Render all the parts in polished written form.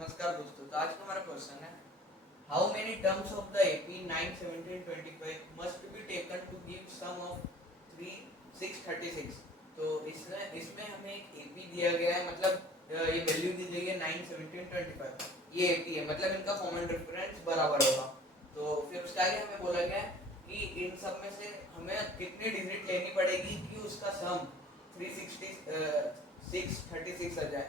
नमस्कार दोस्तों। तो आज का हमारा क्वेश्चन है, how many terms of the AP 9, 17, 25 must be taken to give sum of 3, 6, 36। तो इसमें इसमें हमें एक एपी दिया गया है, मतलब ये वैल्यू दी गई है 9, 17, 25। ये एपी है, मतलब इनका कॉमन डिफरेंस बराबर होगा। तो फिर उसके आगे हमें बोला गया है कि इन सब में से हमें कितनी डिजिट लेनी पड़ेगी कि उसका सम 366 36 आ जाए।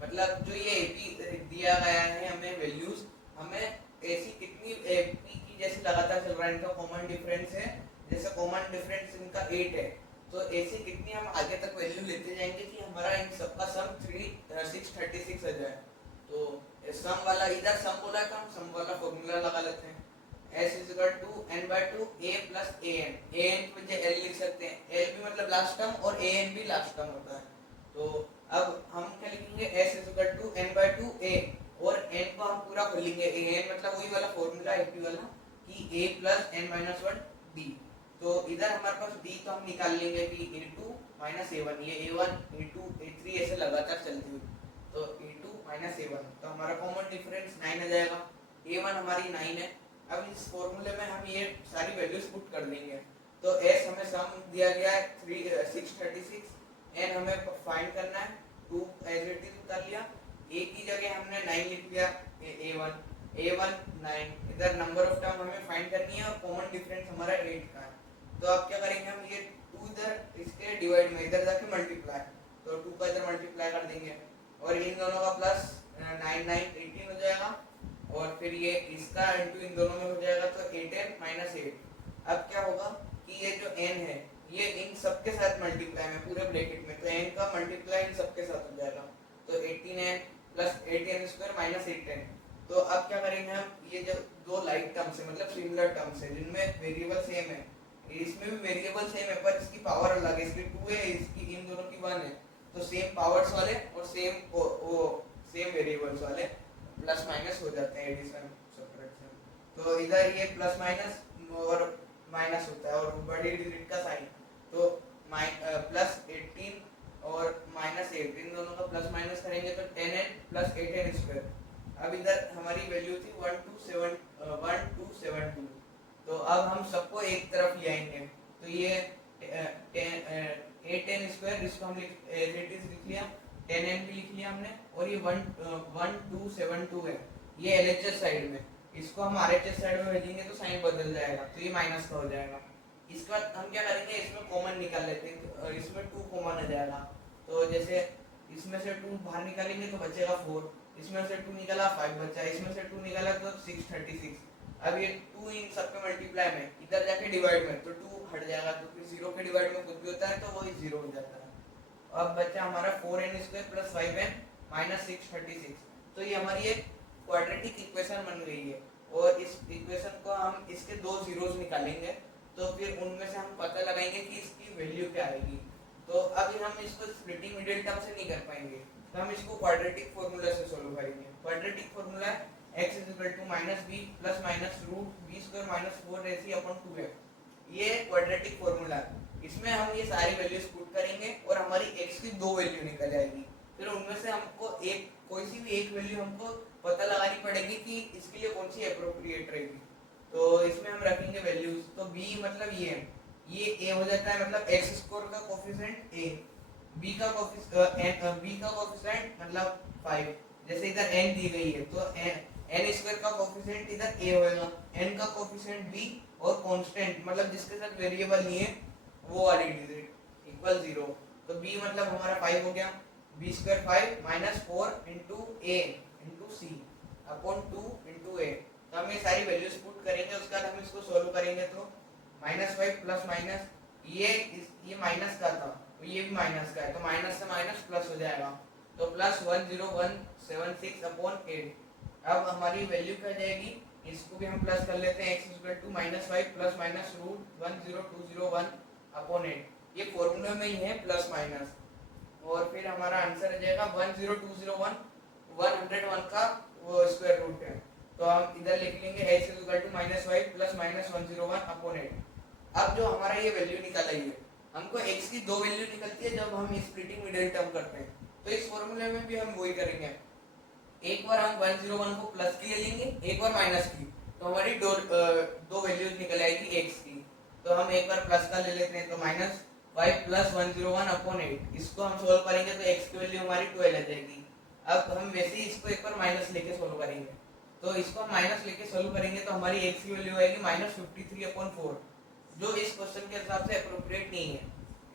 मतलब जो ये एपी दिया गया है हमें वैल्यूज, हमें ऐसी कितनी एपी की जैसे लगातार चल रहा है इनका कॉमन डिफरेंस है, जैसे कॉमन डिफरेंस इनका 8 है, तो ऐसी कितनी हम आगे तक वैल्यू लेते जाएंगे कि हमारा इन सबका सम 636 आ जाए। तो सम वाला इधर सम बोला तो हम सम वाला फॉर्मूला लगा लेते हैं। S is equal to n/2 a plus an। an की वजह l लिख सकते हैं, l भी मतलब लास्ट टर्म और an भी लास्ट टर्म होता है। तो अब हम क्या लिखेंगे, S is equal to n/2 a और n को हम पूरा खोलेंगे। an मतलब वही वाला फॉर्मूला AP वाला कि a plus n-1 b। तो इधर हमारे पास b तो हम निकाल लेंगे कि a2 minus a1, ये a1 a2 a3 ऐसे लगातार चलती हुई, तो a2 minus a1, तो हमारा कॉमन डिफरेंस 9 आ जाएगा। a1 हमारी 9 है। अब इस फॉर्मूले में हम ये सारी वैल्यूज पुट कर देंगे। तो s हमें सम दिया गया है 636, n हमें फाइंड करना है 2 एज इट इज उतार लिया, a की जगह हमने 9 लिख लिया, a1 9। इधर नंबर ऑफ टर्म हमें फाइंड करनी है और कॉमन डिफरेंस हमारा 8 का है। तो अब क्या करेंगे, हम ये 2 इधर इसके डिवाइड में इधर जाके मल्टीप्लाई, तो 2 का इधर मल्टीप्लाई कर देंगे और इन दोनों का प्लस 9 9 18 हो जाएगा, और फिर ये इसका इंटू इन दोनों में हो जाएगा, तो 8n माइनस 8। अब क्या होगा कि ये जो n है ये इन सबके साथ मल्टीप्लाई में पूरे ब्रैकेट में, तो n का मल्टीप्लाई इन सबके साथ हो जाएगा, तो 18n plus 8n square minus 8n। तो अब क्या करेंगे हम, ये जो दो लाइक टर्म्स है मतलब सिमिलर टर्म्स है जिनमें वेरिएबल सेम है, इसमें भी वेरिएबल सेम है पर इसकी पावर अलग है, इसकी 2 है, इसकी इन दोनों की 1 है, तो सेम पावर्स वाले और सेम वेरिएबल्स वाले प्लस माइनस हो जाते हैं एडिशन सब्ट्रैक्शन। तो इधर ये प्लस माइनस और माइनस होता है और बड़ी डिजिट का साइन, तो प्लस 18 और माइनस 8 इन दोनों का प्लस माइनस करेंगे तो 10n प्लस 8n स्क्वायर। अब इधर हमारी वैल्यू थी 1272, तो अब हम सबको एक तरफ ले आएंगे, तो ये 8n स्क्वायर इसको हम एज इट इज लिख लिया, 10n भी लिख लिया हमने, और ये 1272 है, ये LHS साइड में, इसको हम RHS साइड में भेजेंगे तो साइन बदल जाएगा, तो ये माइनस का हो जाएगा। इसके बाद हम क्या करेंगे, इसमें कॉमन निकाल लेते हैं, तो इसमें 2 कॉमन आ जाएगा, तो जैसे इसमें से 2 बाहर निकालेंगे तो बचेगा 4, इसमें से 2 निकाला 5 बचा, इसमें से 2 निकाला तो 636। अब ये 2 इन सब पे मल्टीप्लाई में इधर जाके डिवाइड में, तो 2 हट जाएगा, तो फिर 0 के डिवाइड में कुछ भी होता है तो वही 0 हो जाता है। अब बचा हमारा 4n square plus 5n minus 636। तो ये हमारी एक क्वाड्रेटिक इक्वेशन बन गई है, और इस इक्वेशन को हम इसके दो जीरोस निकालेंगे, तो फिर उनमें से हम पता लगाएंगे कि इसकी वैल्यू क्या आएगी। तो अभी हम इसको स्प्लिटिंग मिडिल टर्म से नहीं कर पाएंगे, तो हम इसको क्वाड्रेटिक फॉर्मूला से सोल्व करेंगे। Quadratic formula x is equal to minus B plus minus root B square minus 4ac upon 2f। ये क्वाड्रेटिक फॉर्मूला है, इसमें हम ये सारी वैल्यूज पुट करेंगे और हमारी x की दो वैल्यू निकल आएगी, फिर उनमें से हमको एक कोई सी भी एक वैल्यू हमको पता लगानी पड़ेगी कि इसके लिए कौन सी एप्रोप्रिएट रहेगी। तो इसमें हम रखेंगे वैल्यूज, तो b मतलब ये a हो जाता है, मतलब x स्क्वायर का कोफिशिएंट a, b का कोफिशिएंट मतलब 5, जैसे इधर n दी गई है तो n स्क्वायर का कोफिशिएंट इधर a होगा, n का कोफिशिएंट b और कांस्टेंट मतलब जिसके साथ वेरिएबल नहीं है वो वाली डिजिट इक्वल 0, तो b मतलब हमारा 5 हो गया, b square 5 minus 4 into a into c upon 2 into a। तो हम ये सारी वैल्यूज पुट करेंगे, उसके बाद हम इसको सोल्व करेंगे, तो -5 प्लस माइनस ये माइनस का था तो ये भी माइनस का है, तो माइनस से माइनस प्लस हो जाएगा, तो प्लस 10176 अपॉन 8। अब हमारी वैल्यू क्या जाएगी, इसको भी हम प्लस कर लेते हैं, x equal to -5 plus minus root 10201 upon 8। ये फॉर्मूला में ही है प्लस माइनस, और फिर हमारा आंसर आ जाएगा 10201 101 का वो स्क्वायर रूट है, तो हम इधर लिख लेंगे x equal to -5 plus minus 101 upon 8। अब जो हमारा ये वैल्यू निकल आई है, हमको x की दो वैल्यू निकलती है जब हम स्प्लिटिंग मिडिल टर्म करते हैं, तो इस फॉर्मूले में भी हम वही करेंगे, एक बार हम 101 को प्लस की ले लेंगे, एक बार माइनस की, तो हमारी दो वैल्यूज निकल आएगी एक्स की। तो हम एक बार प्लस का ले लेते हैं, तो माइनस 5 प्लस 101 अपॉन 8, इसको हम सोल्व करेंगे तो एक्स की वैल्यू हमारी 12 आ जाएगी। अब हम वैसे ही इसको एक बार माइनस लेके सोल्व करेंगे, तो इसको हम माइनस लेके सोल्व करेंगे तो हमारी एक्स की वैल्यू आएगी माइनस 53 अपॉन 4, जो इस क्वेश्चन के हिसाब से अप्रोप्रिएट नहीं है।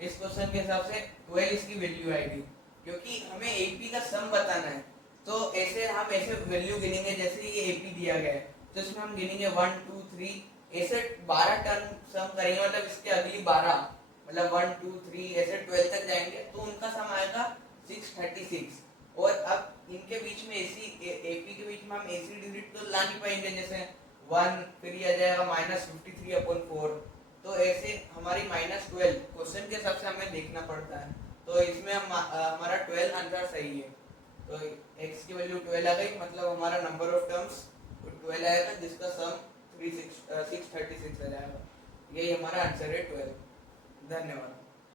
इस क्वेश्चन के हिसाब से 12 इसकी वैल्यू आएगी, क्योंकि हमें एपी का सम बताना है। तो ऐसे हम ऐसे वैल्यू गिनेंगे, जैसे ये एपी दिया गया है तो इसमें हम गिनेंगे 1 2 3, ऐसे 12 टर्म सम करेंगे, मतलब इसके अगली 12, मतलब 1 2 3 ऐसे 12 तक जाएंगे तो उनका सम आएगा 636। और अब इनके बीच में एसी एपी के बीच में हम एसी डिजिट तो ला नहीं पाएंगे, जैसे 1 फिर ये आ जाएगा माइनस 53 अपॉन 4, तो ऐसे हमारी माइनस 12 क्वेश्चन के हिसाब से हमें देखना पड़ता है। तो इसमें हमारा 12 आंसर सही है। तो x की वैल्यू 12 आ गई, मतलब हमारा नंबर ऑफ टर्म्स 12 आएगा, जिसका सम 636 आ जाएगा। यही हमारा आंसर है 12। धन्यवाद।